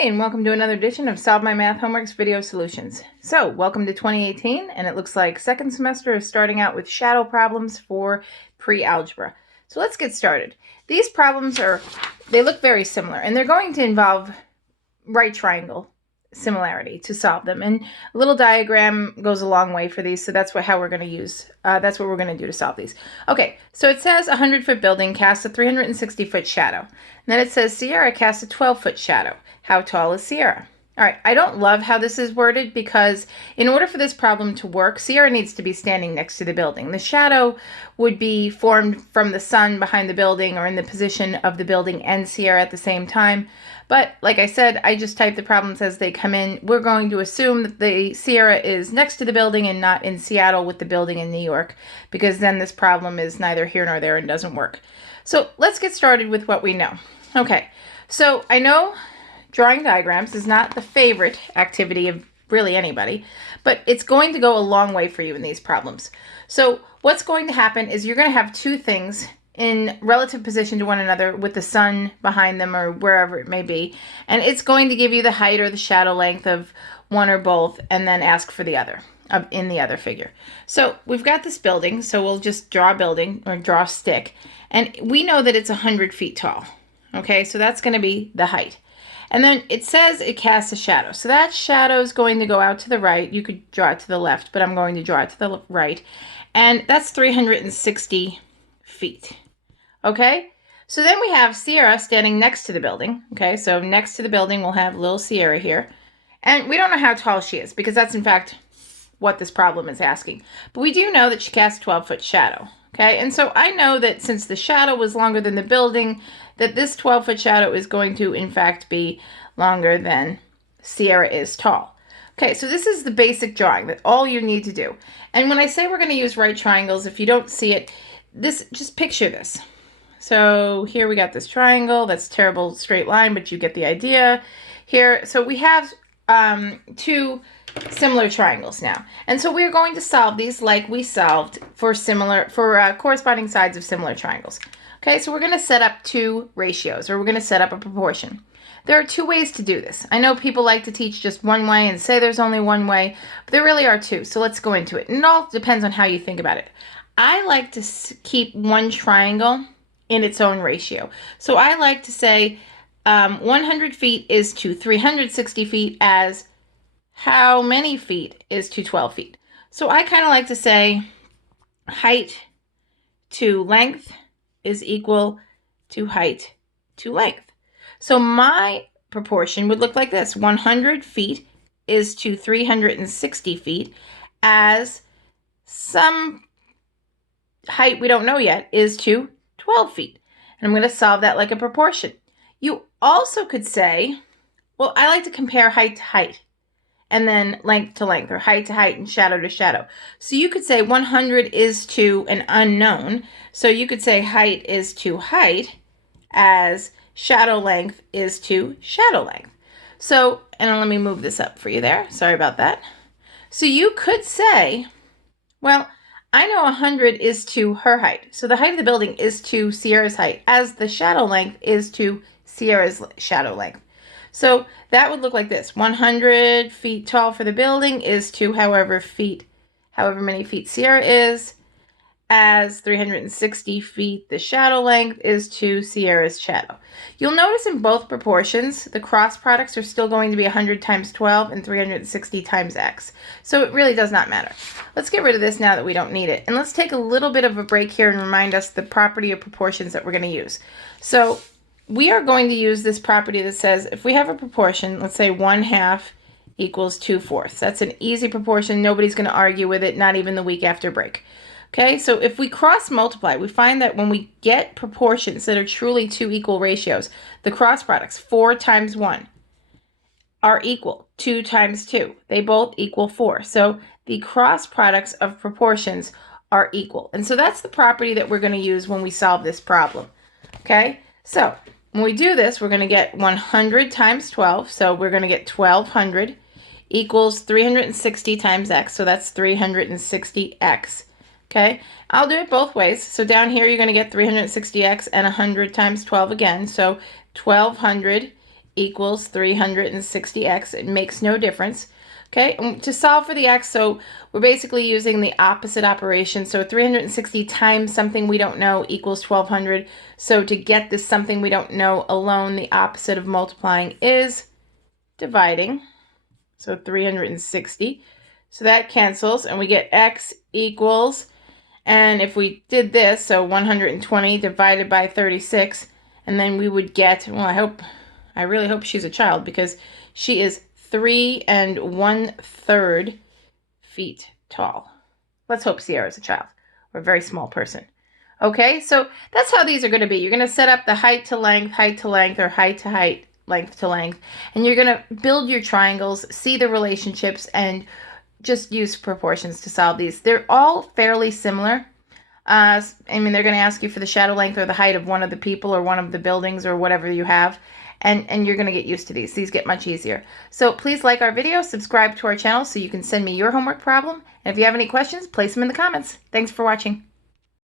Hey, and welcome to another edition of Solve My Math Homework's Video Solutions. So, welcome to 2018, and it looks like second semester is starting out with shadow problems for pre-algebra. So let's get started. These problems they look very similar, and they're going to involve right triangle similarity to solve them. And a little diagram goes a long way for these, so that's what we're going to do to solve these. Okay, so it says a 100-foot building casts a 360-foot shadow. And then it says Sierra casts a 12-foot shadow. How tall is Sierra? All right, I don't love how this is worded because in order for this problem to work, Sierra needs to be standing next to the building. The shadow would be formed from the sun behind the building or in the position of the building and Sierra at the same time. But like I said, I just type the problems as they come in. We're going to assume that the Sierra is next to the building and not in Seattle with the building in New York, because then this problem is neither here nor there and doesn't work. So let's get started with what we know. Okay, so I know drawing diagrams is not the favorite activity of really anybody, but it's going to go a long way for you in these problems. So what's going to happen is you're going to have two things in relative position to one another with the sun behind them or wherever it may be, and it's going to give you the height or the shadow length of one or both and then ask for the other in the other figure. So we've got this building, so we'll just draw a building or draw a stick, and we know that it's 100 feet tall. Okay, so that's going to be the height. And then it says it casts a shadow. So that shadow is going to go out to the right. You could draw it to the left, but I'm going to draw it to the right. And that's 360 feet. Okay? So then we have Sierra standing next to the building. Okay, so next to the building we'll have little Sierra here. And we don't know how tall she is because that's in fact what this problem is asking. But we do know that she casts a 12-foot shadow. Okay, and so I know that since the shadow was longer than the building, that this 12-foot shadow is going to, in fact, be longer than Sierra is tall. Okay, so this is the basic drawing, that all you need to do. And when I say we're going to use right triangles, if you don't see it, just picture this. So here we got this triangle. That's a terrible straight line, but you get the idea here. So we have two similar triangles now, and so we're going to solve these like we solved for corresponding sides of similar triangles. Okay, so we're going to set up two ratios, or we're going to set up a proportion. There are two ways to do this. I know people like to teach just one way and say there's only one way, but there really are two, so let's go into it. And it all depends on how you think about it. I like to keep one triangle in its own ratio. So I like to say 100 feet is to 360 feet as how many feet is to 12 feet. So I kind of like to say height to length is equal to height to length. So my proportion would look like this. 100 feet is to 360 feet as some height we don't know yet is to 12 feet. And I'm going to solve that like a proportion. You also could say, well, I like to compare height to height, and then length to length, or height to height, and shadow to shadow. So you could say 100 is to an unknown. So you could say height is to height as shadow length is to shadow length. So, and let me move this up for you there. Sorry about that. So you could say, well, I know 100 is to her height. So the height of the building is to Sierra's height, as the shadow length is to Sierra's shadow length. So that would look like this. 100 feet tall for the building is to however many feet Sierra is, as 360 feet the shadow length is to Sierra's shadow. You'll notice in both proportions, the cross products are still going to be 100 times 12 and 360 times x. So it really does not matter. Let's get rid of this now that we don't need it. And let's take a little bit of a break here and remind us the property of proportions that we're going to use. So we are going to use this property that says if we have a proportion, let's say 1/2 equals 2/4. That's an easy proportion. Nobody's going to argue with it, not even the week after break. Okay, so if we cross multiply, we find that when we get proportions that are truly two equal ratios, the cross products, 4 times 1, are equal 2 times 2. They both equal 4. So the cross products of proportions are equal. And so that's the property that we're going to use when we solve this problem. Okay, so when we do this, we're going to get 100 times 12. So we're going to get 1200 equals 360 times x. So that's 360x. Okay, I'll do it both ways. So down here, you're going to get 360x and 100 times 12 again. So 1200 equals 360x. It makes no difference. Okay, and to solve for the x, so we're basically using the opposite operation. So 360 times something we don't know equals 1200. So to get this something we don't know alone, the opposite of multiplying is dividing. So 360. So that cancels, and we get x equals, and if we did this, so 120 divided by 36, and then we would get, well, I really hope she's a child, because she is 3 1/3 feet tall. Let's hope Sierra's a child, or a very small person. Okay, so that's how these are going to be. You're going to set up the height to length, or height to height, length to length, and you're going to build your triangles, see the relationships, and just use proportions to solve these. They're all fairly similar. I mean, they're going to ask you for the shadow length or the height of one of the people or one of the buildings or whatever you have. And you're going to get used to these. These get much easier. So please like our video, subscribe to our channel so you can send me your homework problem. And if you have any questions, place them in the comments. Thanks for watching.